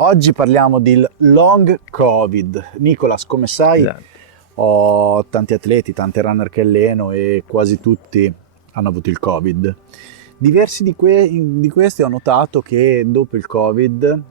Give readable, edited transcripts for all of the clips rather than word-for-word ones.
Oggi parliamo di long Covid. Nicolas, come sai, Esatto. ho tanti atleti, tanti runner che alleno e quasi tutti hanno avuto il Covid. Diversi di questi ho notato che dopo il Covid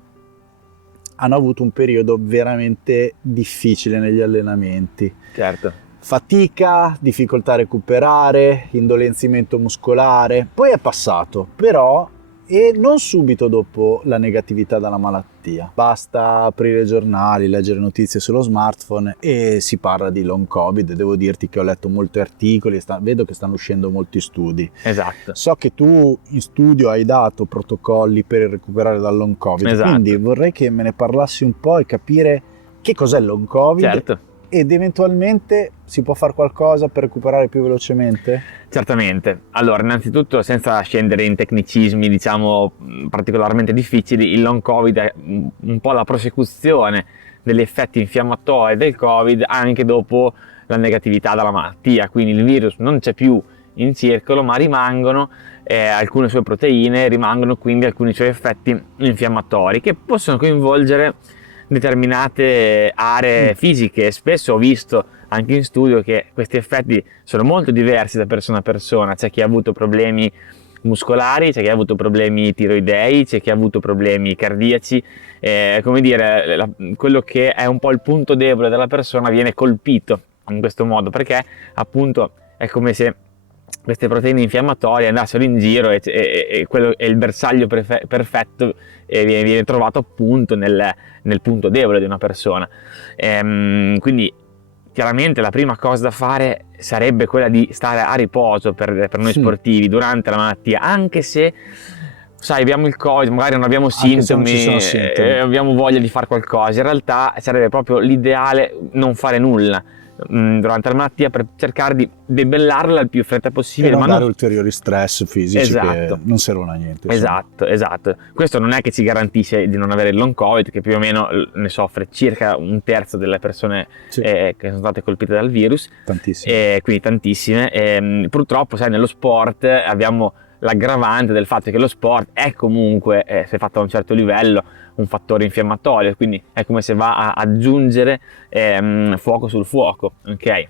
hanno avuto un periodo veramente difficile negli allenamenti. Certo. Fatica, difficoltà a recuperare, indolenzimento muscolare, poi è passato, però, e non subito dopo la negatività dalla malattia. Basta aprire i giornali, leggere notizie sullo smartphone e si parla di long Covid. Devo dirti che ho letto molti articoli, vedo che stanno uscendo molti studi. Esatto. So che tu in studio hai dato protocolli per recuperare dal long Covid, Esatto. quindi vorrei che me ne parlassi un po' e capire che cos'è il long Covid. Certo. Ed eventualmente si può fare qualcosa per recuperare più velocemente? Certamente. Allora, innanzitutto, senza scendere in tecnicismi, diciamo, particolarmente difficili, il long Covid è un po' la prosecuzione degli effetti infiammatori del Covid anche dopo la negatività dalla malattia. Quindi il virus non c'è più in circolo, ma rimangono alcune sue proteine, rimangono quindi alcuni suoi effetti infiammatori che possono coinvolgere determinate aree fisiche. Spesso ho visto anche in studio che questi effetti sono molto diversi da persona a persona. C'è chi ha avuto problemi muscolari, c'è chi ha avuto problemi tiroidei, c'è chi ha avuto problemi cardiaci, come dire, quello che è un po' il punto debole della persona viene colpito in questo modo, perché appunto è come se queste proteine infiammatorie andassero in giro e quello è il bersaglio perfetto viene trovato appunto nel punto debole di una persona. Quindi chiaramente la prima cosa da fare sarebbe quella di stare a riposo per noi sportivi durante la malattia, anche se sai, abbiamo il Covid, magari non abbiamo sintomi, abbiamo voglia di fare qualcosa. In realtà sarebbe proprio l'ideale non fare nulla durante la malattia per cercare di debellarla il più fretta possibile, e non ma dare non ulteriori stress fisici. Esatto. Che non servono a niente. Esatto. Questo non è che ci garantisce di non avere il long Covid, che più o meno ne soffre circa un terzo delle persone che sono state colpite dal virus. Tantissime. Quindi tantissime. Purtroppo, sai, nello sport abbiamo l'aggravante del fatto che lo sport è comunque, se fatto a un certo livello, un fattore infiammatorio, quindi è come se va a aggiungere fuoco sul fuoco, ok?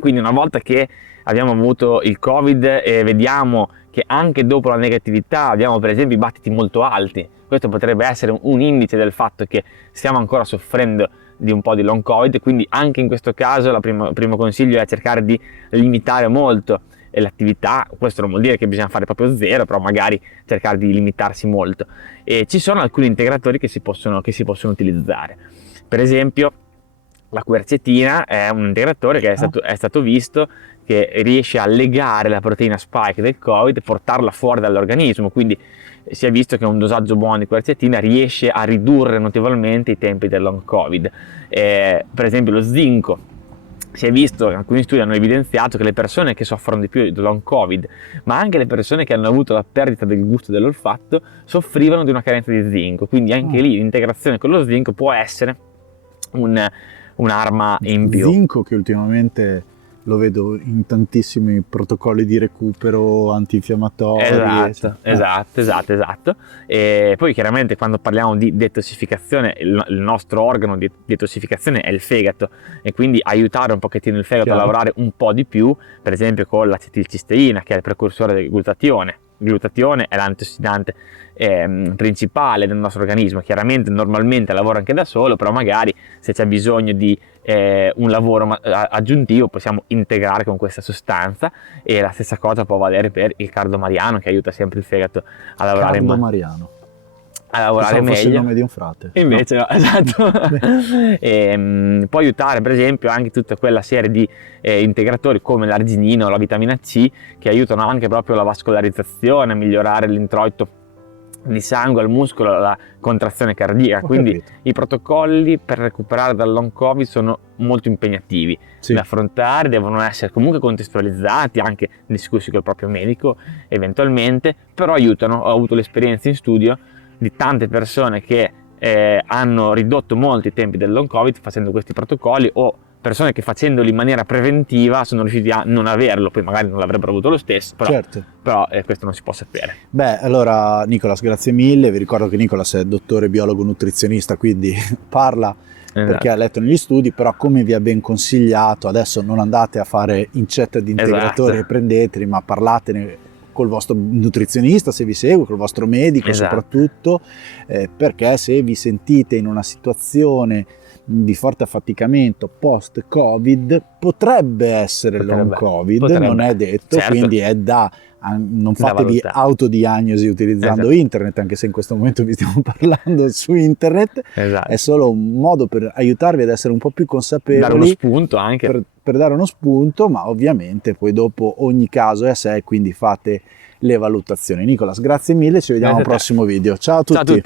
Quindi una volta che abbiamo avuto il Covid vediamo che anche dopo la negatività abbiamo per esempio i battiti molto alti, questo potrebbe essere un indice del fatto che stiamo ancora soffrendo di un po' di long Covid, quindi anche in questo caso il primo consiglio è cercare di limitare molto l'attività. Questo non vuol dire che bisogna fare proprio zero, però magari cercare di limitarsi molto. E ci sono alcuni integratori che si possono utilizzare. Per esempio la quercetina è un integratore che è stato visto che riesce a legare la proteina spike del Covid e portarla fuori dall'organismo, quindi si è visto che un dosaggio buono di quercetina riesce a ridurre notevolmente i tempi del long Covid. Per esempio lo zinco, si è visto, alcuni studi hanno evidenziato che le persone che soffrono di più di long Covid, ma anche le persone che hanno avuto la perdita del gusto e dell'olfatto, soffrivano di una carenza di zinco, quindi anche lì l'integrazione con lo zinco può essere un'arma in più. Zinco che ultimamente lo vedo in tantissimi protocolli di recupero antinfiammatori. Esatto. E poi chiaramente quando parliamo di detossificazione, il nostro organo di detossificazione è il fegato, e quindi aiutare un pochettino il fegato a lavorare un po' di più, per esempio con l'acetilcisteina, che è il precursore del glutatione. Il glutatione è l'antiossidante principale del nostro organismo. Chiaramente normalmente lavora anche da solo, però magari se c'è bisogno di un lavoro aggiuntivo possiamo integrare con questa sostanza, e la stessa cosa può valere per il cardomariano, che aiuta sempre il fegato a lavorare Cardomariano. a lavorare meglio. Fosse il nome di un frate. Invece no, esatto. Può aiutare per esempio anche tutta quella serie di integratori come l'arginina o la vitamina C, che aiutano anche proprio la vascolarizzazione, a migliorare l'introito di sangue al muscolo, la contrazione cardiaca. Quindi i protocolli per recuperare dal long Covid sono molto impegnativi da affrontare, devono essere comunque contestualizzati, anche discussi col proprio medico eventualmente, però aiutano. Ho avuto l'esperienza in studio di tante persone che hanno ridotto molto i tempi del long Covid facendo questi protocolli, o persone che facendolo in maniera preventiva sono riusciti a non averlo, poi magari non l'avrebbero avuto lo stesso, però, Certo. però questo non si può sapere. Beh, allora Nicolas, grazie mille. Vi ricordo che Nicolas è dottore biologo nutrizionista, quindi parla perché ha letto negli studi, però come vi ha ben consigliato, adesso non andate a fare incetta di integratori e prendeteli, ma parlatene col vostro nutrizionista se vi segue, col vostro medico soprattutto, perché se vi sentite in una situazione di forte affaticamento post-Covid, potrebbe essere long Covid, non è detto, quindi è non fatevi autodiagnosi utilizzando internet, anche se in questo momento vi stiamo parlando su internet, è solo un modo per aiutarvi ad essere un po' più consapevoli, dare uno spunto anche. Per dare uno spunto, ma ovviamente poi dopo ogni caso è a sé, quindi fate le valutazioni. Nicolas, grazie mille, ci vediamo al prossimo video. Ciao a tutti.